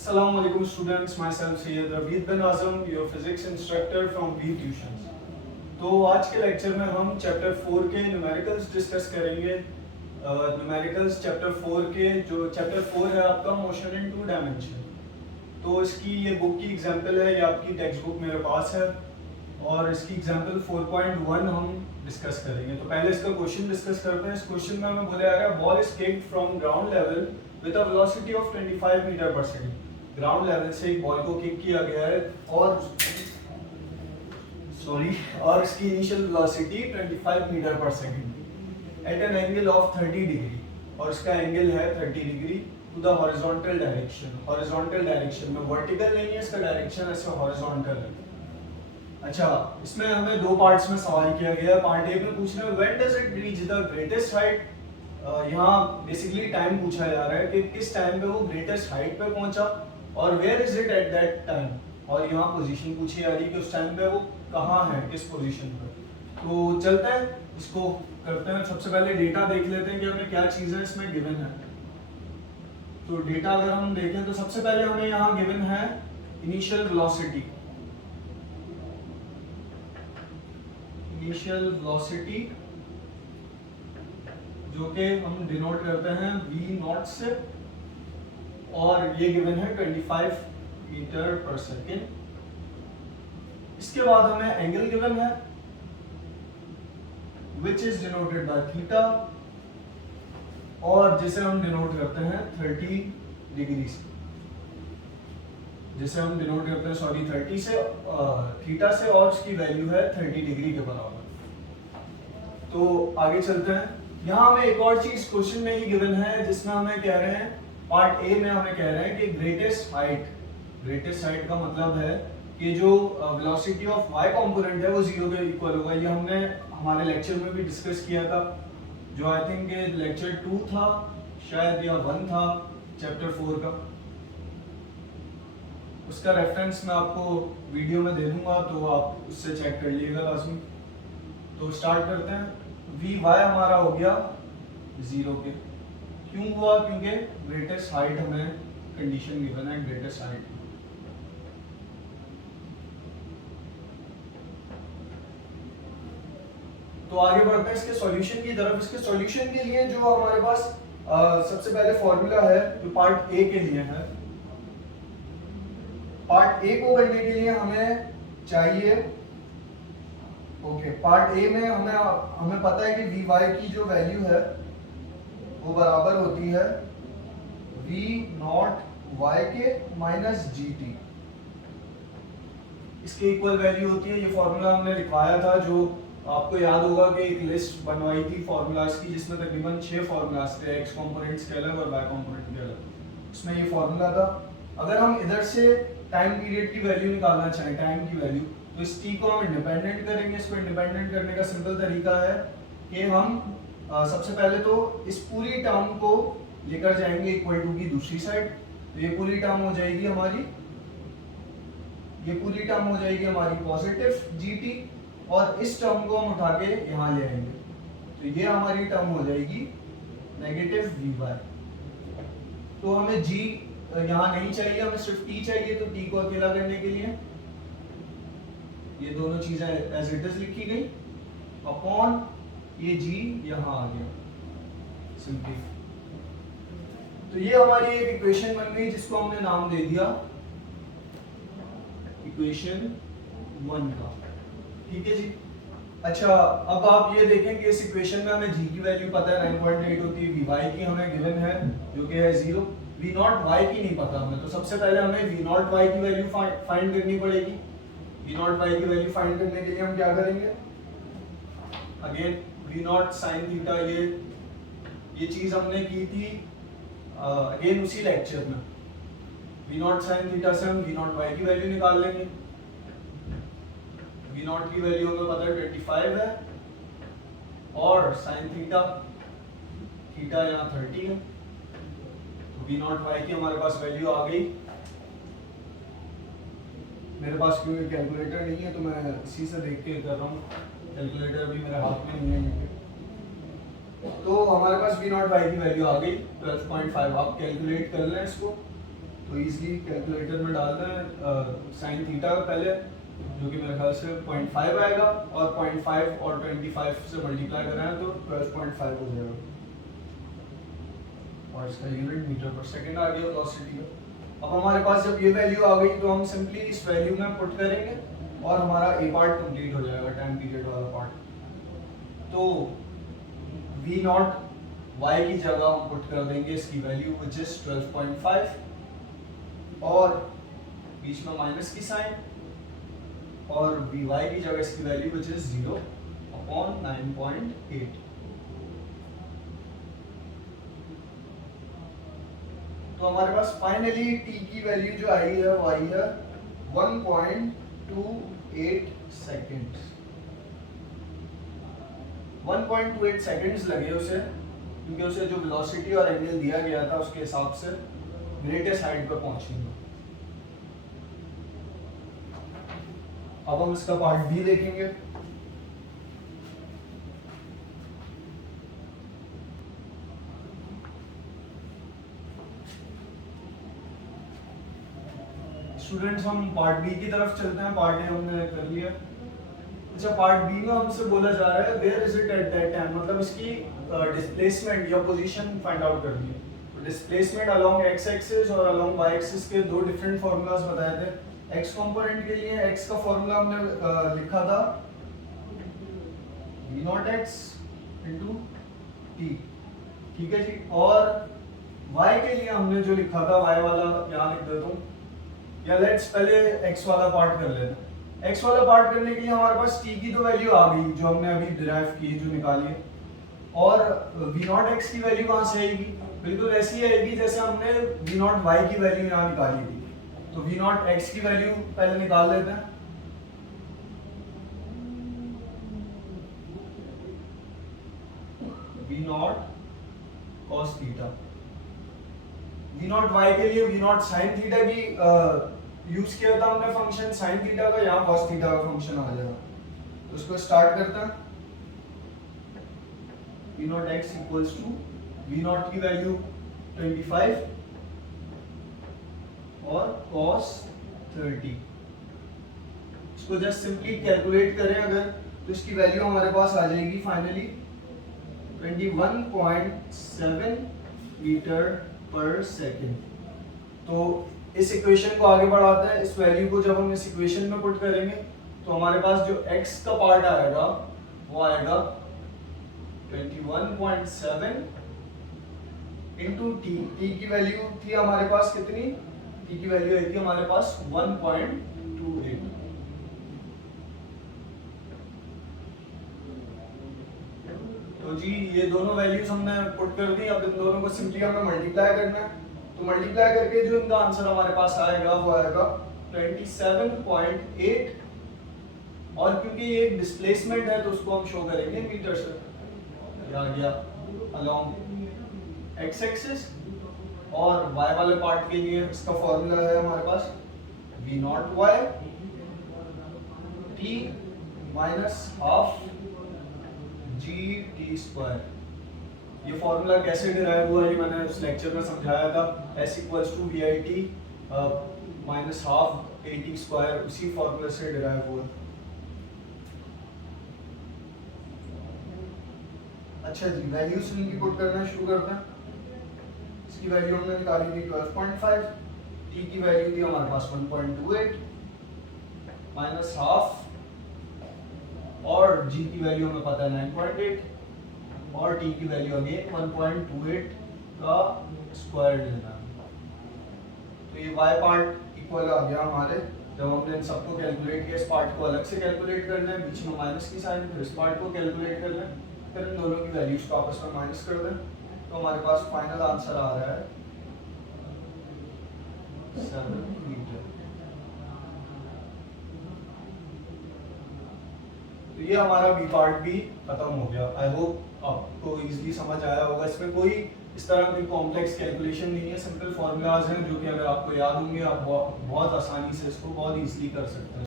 Assalamualaikum students, myself Sayyid Rabeed bin Azam, your physics instructor from V Tuitions। तो आज के lecture में हम चैप्टर 4 के न्यूमेरिकल्स डिस्कस करेंगे। न्यूमेरिकल्स चैप्टर 4 के जो चैप्टर 4 है आपका मोशन इन 2 डायमेंशन। तो इसकी ये बुक की एग्जांपल है, ये आपकी टेक्स्ट बुक मेरे पास है और इसकी एग्जांपल 4.1 हम डिस्कस करेंगे। तो पहले इसका क्वेश्चन डिस्कस करते हैं। इस क्वेश्चन में हमें बोला जा रहा है ball is kicked from ground level with a velocity of 25 metre per second. Ground level से एक बॉल को किक किया गया है और इसकी initial velocity 25 metre per second at an angle of 30 degree और इसका एंगल है 30 degree to the horizontal direction. Horizontal direction में वर्टिकल नहीं है, इसका डायरेक्शन ऐसे हॉरिजॉन्टल है। अच्छा, इसमें हमें दो पार्ट्स में सवाल किया गया। पार्ट ए में पूछ रहे हैं when does it reach the greatest height. यहाँ बेसिकली टाइम पूछा जा रहा है कि किस टाइम पे वो ग्रेटेस्ट हाइट पे पहुंचा और where is it at that time, और यहाँ पोजीशन पूछी जा रही है कि उस टाइम पे वो कहाँ है, किस पोजीशन पे। तो चलते हैं, इसको करते हैं। सबसे पहले डेटा देख लेते हैं कि हमें क्या चीजें इसमें गिवन है। तो डेटा अगर हम देखें तो सबसे पहले हमें यहाँ गिवन है इनिशियल वेलोसिटी। इनिशियल वेलोसिटी जो कि हम डिनोट करते हैं v नॉट से, और ये गिवन है 25 मीटर पर सेकेंड। इसके बाद हमें एंगल गिवन है which is denoted by theta, और जिसे हम डिनोट करते हैं 30 डिग्री से, जिसे हम डिनोट करते हैं 30 से थीटा से, और उसकी वैल्यू है 30 डिग्री के बराबर। तो आगे चलते हैं। यहाँ हमें एक और चीज क्वेश्चन में ही गिवन है जिसमें हमें कह रहे हैं, पार्ट ए में हमें कह रहे हैं कि ग्रेटेस्ट हाइट का मतलब है कि जो वेलोसिटी ऑफ y कंपोनेंट है वो 0 के इक्वल होगा। ये हमने हमारे लेक्चर में भी डिस्कस किया था, जो आई थिंक लेक्चर 2 था शायद, या 1 था चैप्टर 4 का। उसका रेफरेंस मैं आपको वीडियो में दे दूंगा, तो आप उससे चेक कर लीजिएगा लाजमी। तो स्टार्ट करते हैं। वी वाई हमारा हो गया 0 के। क्यों हुआ? क्योंकि ग्रेटेस्ट हाइट हमें कंडीशन गिवन है, ग्रेटेस्ट हाइट। तो आगे बढ़ते हैं इसके सॉल्यूशन की तरफ। इसके सॉल्यूशन के लिए जो हमारे पास सबसे पहले फॉर्मूला है जो पार्ट ए के लिए है। पार्ट ए को करने के लिए हमें चाहिए पार्ट ए में हमें पता है कि वी वाई की जो वैल्यू है वो बराबर होती है वी नॉट वाई के माइनस जी टी। इसके इक्वल वैल्यू होती है। ये फॉर्मूला हमने लिखवाया था, जो आपको याद होगा कि एक लिस्ट बनवाई थी फॉर्मूलाज की, जिसमें तकरीबन 6 फॉर्मूलाज थे, एक्स कंपोनेंट्स के अलग और वाई कंपोनेंट के अलग। उसमें ये फॉर्मूला था। अगर हम इधर से टाइम पीरियड की वैल्यू निकालना चाहें, टाइम की वैल्यू, तो इस t को हम इंडिपेंडेंट करेंगे। इसको इंडिपेंडेंट करने का सिंपल तरीका है कि हम सबसे पहले तो इस पूरी टर्म को लेकर जाएंगे इक्वल टू की दूसरी साइड। तो ये पूरी टर्म हो जाएगी हमारी पॉजिटिव gt, और इस टर्म को हम उठा के यहाँ ले आएंगे, तो ये हमारी टर्म हो जाएगी नेगेटिव vy। तो हमें g यहाँ नहीं चाहिए, हमें सिर्फ t चाहिए। तो t को अकेला करने के लिए ये दोनों चीजें एज इट इज लिखी गई अपॉन ये g यहाँ आ गया सिंपली। तो ये हमारी एक इक्वेशन बन गई जिसको हमने नाम दे दिया इक्वेशन 1 का। ठीक है जी। अच्छा, अब आप ये देखें कि इस इक्वेशन में हमें g की वैल्यू पता है 9.8 होती है, vy की हमें गिवन है जो कि है 0, v नॉट y की नहीं पता हमें। तो सबसे पहले हमें v नॉट y की वैल्यू फाइंड करनी पड़ेगी। v नॉट y की वैल्यू फाइंड करने के लिए हम क्या करेंगे, again v not sin theta, ये चीज हमने की थी अगेन उसी लेक्चर में। v नॉट sin थीटा से हम v नॉट y की वैल्यू निकाल लेंगे। v नॉट की वैल्यू हमें पता है 25 है, और sin थीटा यहाँ 30 है। तो v नॉट y की हमारे पास वैल्यू आ गई। मेरे पास क्योंकि कैलकुलेटर नहीं है तो मैं इसी से देख के कर रहा हूँ, कैलकुलेटर भी मेरे हाथ में नहीं है। तो हमारे पास v नॉट y की वैल्यू आ गई 12.5। आप कैलकुलेट कर लें इसको। तो इजीली कैलकुलेटर में डाल दें साइन थीटा पहले, जो कि मेरे ख्याल से 0.5 आएगा, और 0.5 और 25 से मल्टीप्लाई कराएं तो 12.5 हो जाएगा, और इसका यूनिट मीटर पर सेकंड आ गया वेलोसिटी का। अब हमारे पास जब ये वैल्यू आ गई तो हम सिंपली इस वैल्यू में पुट करेंगे और हमारा ए पार्ट कंप्लीट हो जाएगा, टाइम पीरियड वाला पार्ट। तो v नॉट y की जगह हम पुट कर देंगे इसकी वैल्यू विच इज 12.5, और बीच में माइनस की साइन, और vy की जगह इसकी वैल्यू विच इज 0/9.8। तो हमारे पास फाइनली t की वैल्यू जो आई है वो आई है 1.28 सेकेंड्स। 1.28 सेकेंड्स लगे उसे, क्योंकि उसे जो वेलोसिटी और एंगल दिया गया था उसके हिसाब से ग्रेटेस्ट हाइट पर पहुंचने में। अब हम इसका पार्ट बी देखेंगे। स्टूडेंट्स हम पार्ट बी की तरफ चलते हैं, पार्ट ए हमने कर लिया। अच्छा, पार्ट बी में हमसे बोला जा रहा है where is it at that time, मतलब इसकी डिस्प्लेसमेंट या पोजीशन फाइंड आउट करनी है। तो डिस्प्लेसमेंट अलोंग एक्स एक्सिस और अलोंग वाई एक्सिस के दो डिफरेंट फार्मूलाज बताए थे। एक्स कंपोनेंट के लिए एक्स का फार्मूला हमने लिखा था v not x into T, ठीक है जी। और y के लिए हमने जो लिखा था, y वाला यहाँ लिख देता हूँ, या लेट्स पहले x वाला पार्ट कर लेते हैं। x वाला पार्ट करने के लिए हमारे पास t की तो वैल्यू आ गई जो हमने अभी डिराइव की, जो निकाली है, और v नॉट x की वैल्यू कहाँ से आएगी? बिल्कुल ऐसी आएगी जैसे हमने v नॉट y की वैल्यू यहाँ निकाली थी। तो v नॉट x की वैल्यू पहले निकाल लेते हैं। v not cos theta, v naught y के लिए v नॉट sin थीटा की यूज किया था हमने फंक्शन sin थीटा का, यहाँ cos थीटा का फंक्शन आ जाएगा। तो उसको स्टार्ट करते हैं। v not x equals to v naught की वैल्यू 25 और cos 30। इसको जस्ट सिंपली कैलकुलेट करें अगर, तो इसकी वैल्यू हमारे पास आ जाएगी फाइनली 21.7 मीटर पर सेकेंड। तो इस इक्वेशन को आगे बढ़ाते हैं। इस वैल्यू को जब हम इस इक्वेशन में पुट करेंगे तो हमारे पास जो x का पार्ट आएगा वो आएगा 21.7 इंटू टी। टी की वैल्यू थी हमारे पास कितनी? टी की वैल्यू आई थी हमारे पास 1.28। तो जी ये दोनों वैल्यूज हमने पुट कर दी। अब इन दोनों को सिंपली हमें मल्टीप्लाई करना है। तो मल्टीप्लाई करके जो इनका आंसर हमारे पास आएगा वो आएगा 27.8, और क्योंकि ये एक डिस्प्लेसमेंट है तो उसको हम शो करेंगे मीटर से। आ गया अलोंग एक्स एक्सिस, और y वाले पार्ट के लिए इसका फॉर्मूला है हमारे पास v naught y t minus half g t square. ये फॉर्मूला कैसे डिराइव हुआ है मैंने उस लेक्चर में समझाया था। s equals to v i t minus half a t square, उसी फॉर्मूले से डिराइव हुआ। अच्छा जी, वैल्यूज इनकी पुट करना शुरू करते हैं। इसकी वैल्यू हमने निकाली थी 12.5, t की वैल्यू थी हमारे पास 1.28 माइनस हाफ, और g की वैल्यू हमें पता है 9.8, और t की वैल्यू अगेन 1.28 का स्क्वायर लेना। तो ये y पार्ट इक्वल आ गया हमारे। जब हमने इन सबको कैलकुलेट किया, इस पार्ट को अलग से कैलकुलेट करना है, बीच में माइनस की साइन, फिर इस पार्ट को कैलकुलेट करना है, फिर इन दोनों की वैल्यूज को आपस में माइनस कर दें। तो हमारे पास फाइनल आंसर आ रहा है 7 मीटर। तो ये हमारा बी पार्ट भी खत्म हो गया। आई होप आपको इजीली समझ आया होगा। इसमें कोई इस तरह की कॉम्प्लेक्स कैलकुलेशन नहीं है, सिंपल फॉर्मूलाज हैं जो कि अगर आपको याद होंगे आप बहुत आसानी से इसको बहुत इजीली कर सकते हैं।